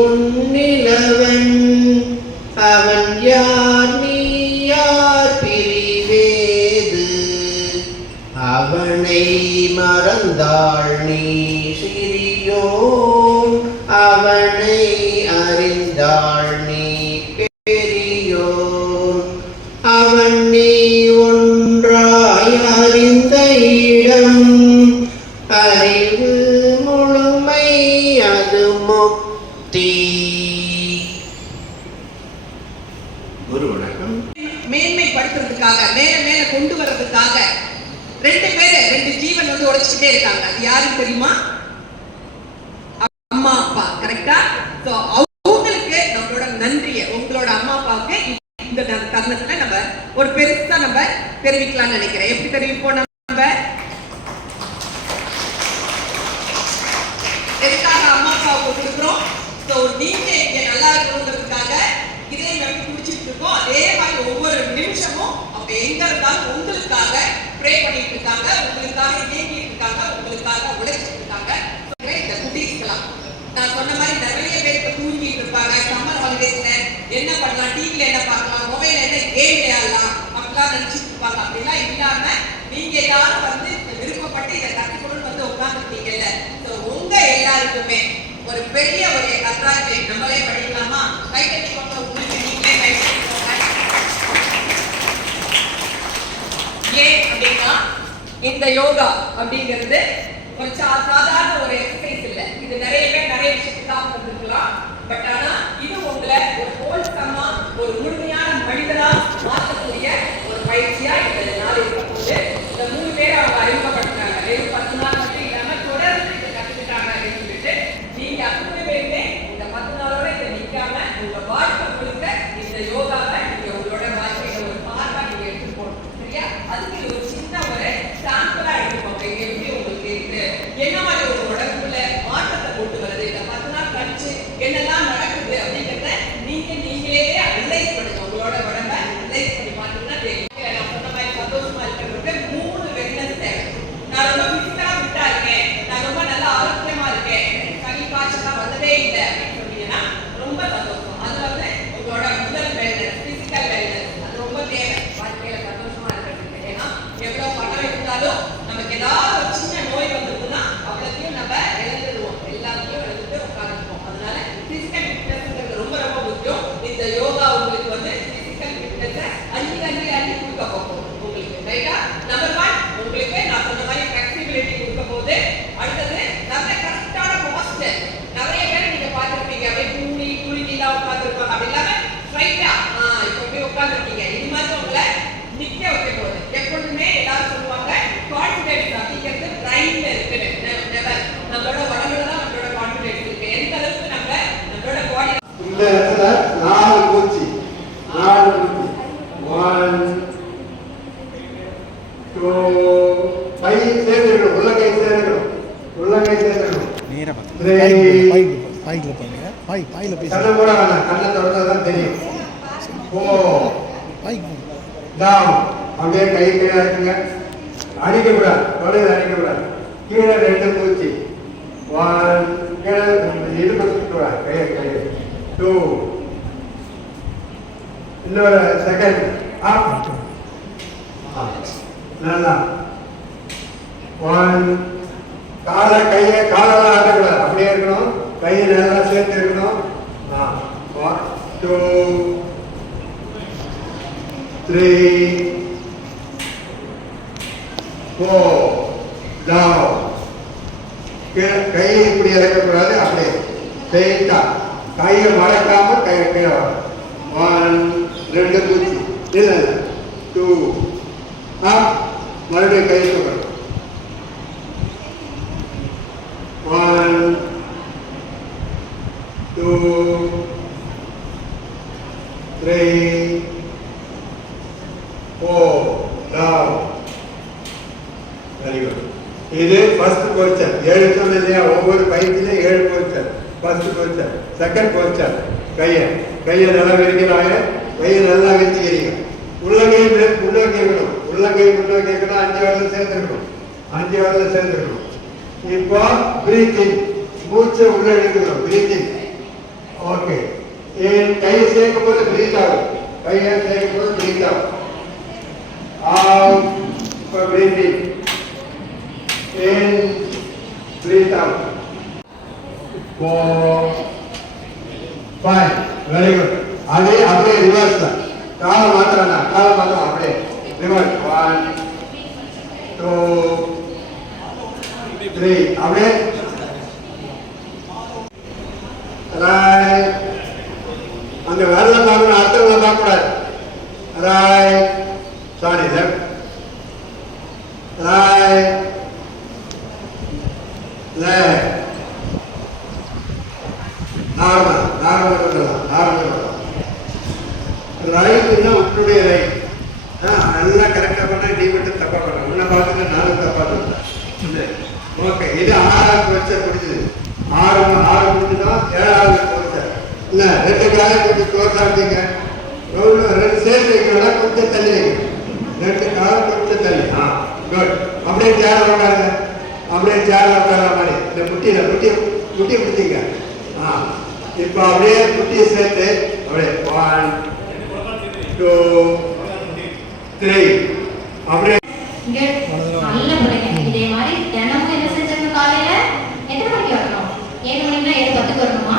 உன்னிலவன் அவன் யார்? நீ யார் பிரிவேது? அவனை மறந்தாள் நீ சிறியோன் அவனை அறிந்தாள் நீ பெரியோன். அவன் நீ ஒன்றாய் அறிந்த இடம் அறி ரெண்டு பேரு ரெண்டு ஜீவன் வந்து உழைச்சிட்டே இருக்காங்க. அது யாருன்னு தெரியுமா? அம்மா அப்பா. கரெக்டா சோ அவங்களுக்கு நம்மளோட நன்றியை உங்களோட அம்மா அப்பாவுக்கு இந்த தருணத்துல நம்ம ஒரு பெருசா நம்ம தெரிவிக்கலாம்னு நினைக்கிறேன். எப்படி தெரிவிப்போம் நம்ம? எதுக்காக அம்மா அப்பாவுக்கு கொடுக்குறோம்? ஸோ நீங்க இங்க நல்லா இருக்கணுங்கிறதுக்காக இதே நம்பி குடிச்சிட்டு இருக்கோம் அதே மாதிரி ஒவ்வொரு நிமிஷமும் அவங்க எங்க இருந்தாலும் உங்களுக்காக ப்ரே பண்ணிட்டு இருக்காங்க உங்களுக்காக இயங்கிட்டு இருக்காங்க உங்களுக்காக உழைச்சிட்டு இருக்காங்க இந்த குட்டீஸ்லாம் நான் சொன்ன மாதிரி நிறைய பேர் இப்ப தூங்கிட்டு இருப்பாங்க பேசினேன் என்ன பண்ணலாம்? டிவில என்ன பார்க்கலாம்? மொபைல் என்ன? கேம் விளையாடலாம் அப்படிலாம் நினைச்சிட்டு இருப்பாங்க அப்படிலாம் இல்லாம நீங்க எல்லாரும் வந்து இந்த விருப்பப்பட்டு இதை கத்துக்கணும்னு வந்து உட்காந்துருக்கீங்கல்ல உங்க எல்லாருக்குமே ஒரு பெரிய ஒரு கத்ராஜை நம்மளே படிக்கலாமா கை கட்டி கொண்டு உங்களுக்கு நீங்களே கை ஏன் அப்படின்னா இந்த யோகா அப்படிங்கிறது ஒரு சாதாரண ஒரு எக்ஸசைஸ் இல்லை. இது நிறைய பேர் நிறைய விஷயத்துக்காக வந்துருக்கலாம். பட் ஆனால் ஒன் டூ கை சேர்ந்துக்கணும் உள்ளங்கை சேர்ந்துக்கணும் உள்ளங்கை சேர்ந்துக்கணும் நேரா பார்த்து. பாருங்க பாய் பாயில் பேச. கண்ணை கூட வேணாம் கண்ணை திறந்தா தான் தெரியும். ஃபோர் பாய்க்கு டவுன் அப்படியே கை கீழே இருக்குங்க அடிக்கக்கூடாது. தொடையில் அடிக்கக்கூடாது. கீழே ரெண்டு மூச்சு. ஒன் கீழே இடுப்பு சுற்றுவா கையை கையை. டூ இன்னொரு செகண்ட் அப் நல்லா. ஒன். காலை கையை காலெல்லாம் ஆட்டக்கூடாது. அப்படியே இருக்கணும். கையை நல்லா சேர்த்து இருக்கணும். ஆ. One two three four down கையை இப்படி இறக்கக்கூடாது. அப்படியே. ஸ்ட்ரெயிட்டாக கையை மறக்காமல் கையை கீழே வரும் ஒன் ரெண்டு பூச்சி இல்லை டூ அப் மறுபடியும் கை தூக்கணும் one two three four down very good இது ஃபர்ஸ்ட் போச்சர் ஏழு சொன்ன இல்லையா ஒவ்வொரு பயிற்சியிலும் ஏழு போச்சர் ஃபர்ஸ்ட் போச்சர் செகண்ட் போச்சர் கையை கையை நல்லா விரிக்கிறாங்க கையை நல்லா வச்சுக்கிறீங்க. உள்ளங்கை மேல் முன்னோக்கி உள்ளங்கை முன்னோக்கி இருக்கணும் அஞ்சு வரல சேர்ந்துருக்கணும். அஞ்சு வரல சேர்ந்துருக்கணும். இப்போ பிரீத்திங் மூச்சை உள்ள எடுக்கணும் பிரீத்திங் ஓகே என் கை சேர்க்கும் போது பிரீத் ஆகும். கையை சேர்க்கும் போது பிரீத் ஆகும். ஆம். இப்போ breathing in breathe out four five. Very good. அதே அப்படியே ரிவர்ஸ் தான் காலை மாத்திரம் காலை மாத்திரம் அப்படியே ரிவர்ஸ் ஒன் டூ த்ரீ அப்படியே ரைட் அந்த விரல பார்க்கணும் அடுத்தவங்க பார்க்கக்கூடாது right sorry left right left normal normal பண்ணலாம் நார்மல் பண்ணலாம் ரைட்டுன்னா உன்னுடைய ரைட் ஆ எல்லாம் கரெக்டாக பண்ணால் நீ மட்டும் தப்பாக பண்ண உன்னை பார்த்துட்டு நானும் தப்பாக பண்ணேன் ஓகே. இது ஆறாவது வருஷம் முடிஞ்சது ஆறு ம- ஆறு முடிஞ்சுதான் ஏழாவது வருஷம் இல்லை ரெண்டு காலம் கொஞ்சம் க்ளோஸ் ரெண்டு சேர்த்து வைக்கிறதா கொஞ்சம் தள்ளி ரெண்டு காலம் கொஞ்சம் தள்ளி. ஆ குட் அப்படியே சேர உட்காருங்க. அப்படியே சேர உட்கார மாதிரி. இந்த முட்டியில் முட்டியை முட்டியை பிடிச்சிங்க. ஆ இப்போ அப்படியே முட்டியை சேர்த்து அப்படியே ஒன் டூ த்ரீ அப்படியே நல்ல பிள்ளைங்க இதே மாதிரி தினமும் என்ன செஞ்சிருங்க காலையில? எத்தனை மணிக்கு வரணும்? ஏழு மணினா ஏழு பத்துக்கு வரணுமா?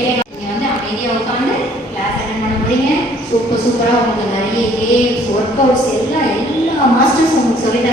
ஏழு நீங்க வந்து அமைதியா உட்காந்து கிளாஸ் அட்டன் பண்ண போறீங்க. சூப்பர் சூப்பரா உங்களுக்கு நிறைய கேம்ஸ் ஒர்க் அவுட்ஸ் எல்லாம் எல்லா மாஸ்டர்ஸ் உங்களுக்கு சொல்லி தர